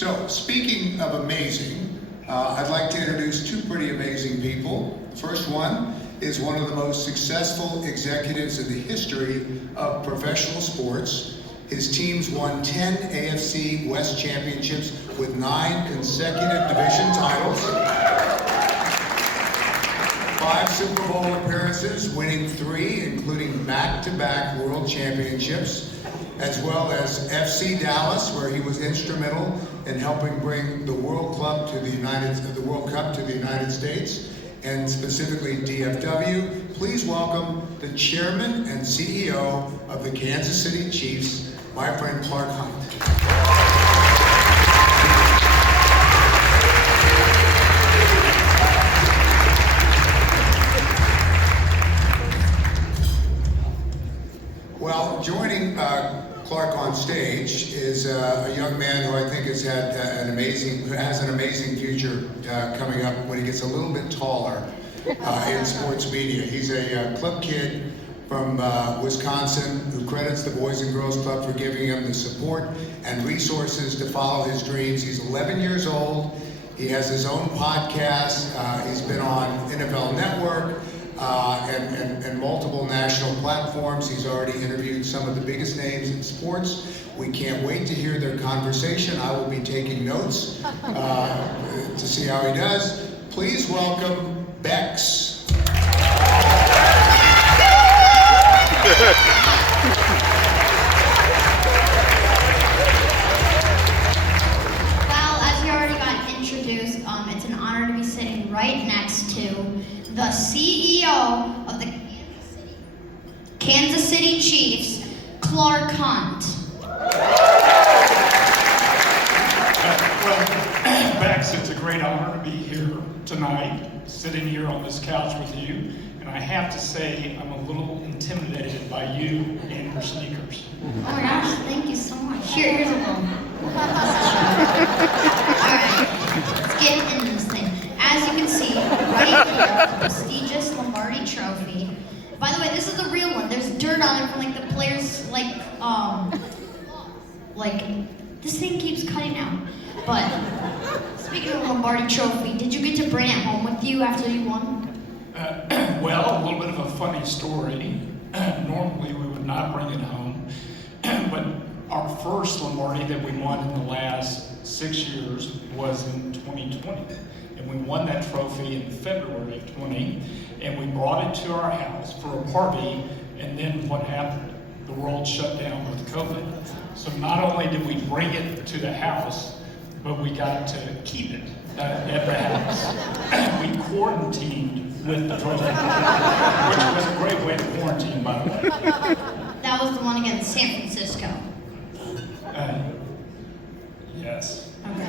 So, speaking of amazing, I'd like to introduce two pretty amazing people. First one is one of the most successful executives in the history of professional sports. His teams won 10 AFC West championships with 9 consecutive division titles, 5 Super Bowl appearances, winning 3, including back-to-back world championships, as well as FC Dallas, where he was instrumental in helping bring the World Cup to the United States, and specifically DFW. Please welcome the chairman and CEO of the Kansas City Chiefs, my friend Clark Hunt. Well, joining Clark on stage is a young man who I think has had an amazing future coming up when he gets a little bit taller in sports media. He's a club kid from Wisconsin who credits the Boys and Girls Club for giving him the support and resources to follow his dreams. He's 11 years old. He has his own podcast. He's been on NFL Network. And multiple national platforms. He's already interviewed some of the biggest names in sports. We can't wait to hear their conversation. I will be taking notes to see how he does. Please welcome Bex. Well, as you already got introduced, it's an honor to be sitting right next to the CEO of the Kansas City Chiefs, Clark Hunt. Well, Bex, it's a great honor to be here tonight, sitting here on this couch with you. And I have to say, I'm a little intimidated by you and your sneakers. Oh my gosh, thank you so much. Here's a little. Alright, let's get into this thing. As you can see, right here, the prestigious Lombardi Trophy. By the way, this is the real one. There's dirt on it from like the players, this thing keeps cutting out. But speaking of Lombardi Trophy, did you get to bring it home with you after you won? Well, a little bit of a funny story. Normally we would not bring it home, but our first Lombardi that we won in the last 6 years was in 2020. And we won that trophy in February of 20, and we brought it to our house for a party, and then what happened? The world shut down with COVID. So not only did we bring it to the house, but we got to keep it at the house. We quarantined with the trophy, which was a great way to quarantine, by the way. That was the one against San Francisco. Yes. Okay.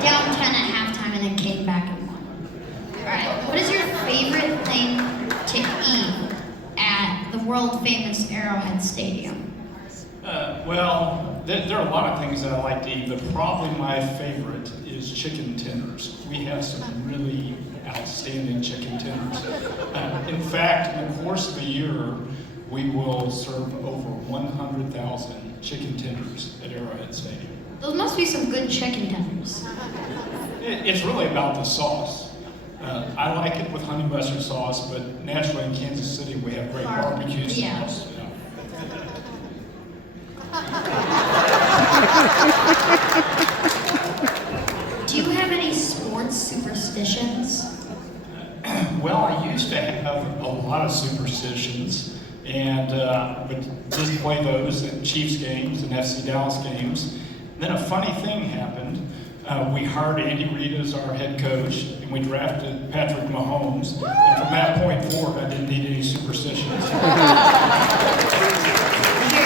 Down 10 at halftime and then came back and won. Alright, what is your favorite thing to eat at the world famous Arrowhead Stadium? Well, there are a lot of things that I like to eat, but probably my favorite is chicken tenders. We have some really outstanding chicken tenders. In fact, in the course of a year, we will serve over 100,000 chicken tenders at Arrowhead Stadium. Those must be some good chicken tenders. It's really about the sauce. I like it with honey mustard sauce, but naturally in Kansas City we have great barbecue Yeah. sauce. Do you have any sports superstitions? Well, I used to have a lot of superstitions, and would display those at Chiefs games and FC Dallas games. Then a funny thing happened. We hired Andy Reid as our head coach, and we drafted Patrick Mahomes. And from that point forward, I didn't need any superstitions. Here,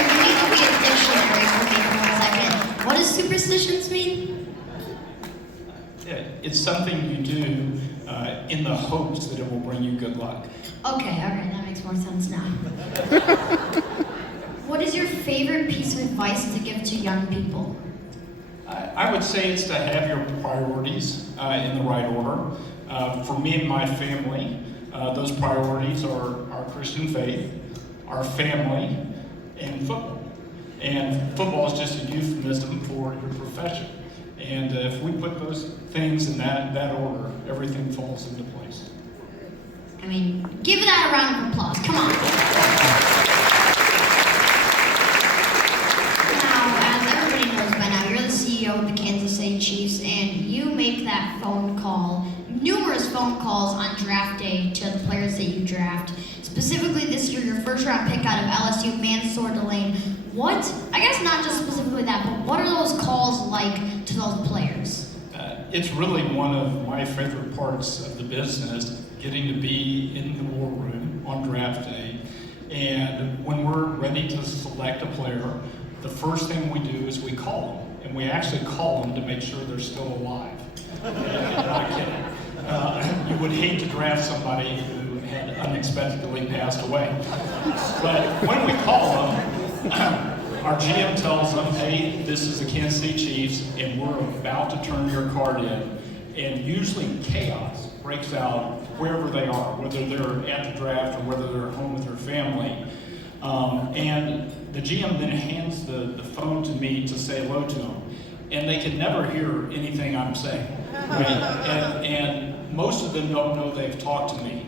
you need to be a dictionary for me for 1 second. What does superstitions mean? It's something you do in the hopes that it will bring you good luck. Okay, alright, that makes more sense now. What is your favorite piece of advice to give to young people? I would say it's to have your priorities in the right order. For me and my family, those priorities are our Christian faith, our family, and football. And football is just a euphemism for your profession. And if we put those things in that order, everything falls into place. I mean, give that a round of applause. Come on. Now, as everybody knows by now, you're the CEO of the Kansas City Chiefs, and you make that phone call, numerous phone calls on draft day to the players that you draft. Specifically this year, your first round pick out of LSU, Mansour Delane. What, I guess not just specifically that, but what are those calls like to those players? It's really one of my favorite parts of the business, getting to be in the war room on draft day. And when we're ready to select a player, the first thing we do is we call them. And we actually call them to make sure they're still alive. Not kidding. You would hate to draft somebody who had unexpectedly passed away. But when we call them, our GM tells them, hey, this is the Kansas City Chiefs, and we're about to turn your card in. And usually chaos breaks out wherever they are, whether they're at the draft or whether they're at home with their family. And the GM then hands the phone to me to say hello to them. And they can never hear anything I'm saying. Right? And most of them don't know they've talked to me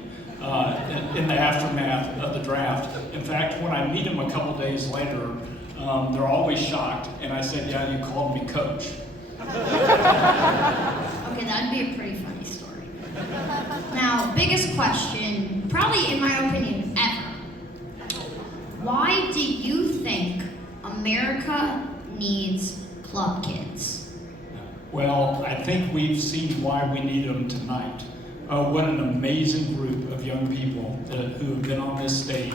in the aftermath of the draft. In fact, when I meet them a couple days later, they're always shocked, and I said, yeah, you called me coach. Okay, that'd be a pretty funny story. Now, biggest question, probably in my opinion, ever. Why do you think America needs club kids? Well, I think we've seen why we need them tonight. What an amazing group of young people who have been on this stage.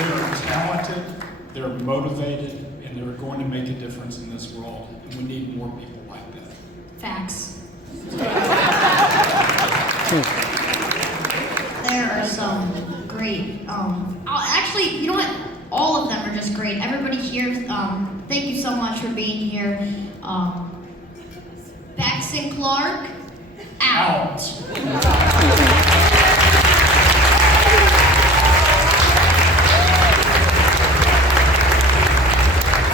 They're talented, they're motivated, and they're going to make a difference in this world. And we need more people like that. Facts. There are some great, actually, you know what? All of them are just great. Everybody here, thank you so much for being here. Paxton Clark, out.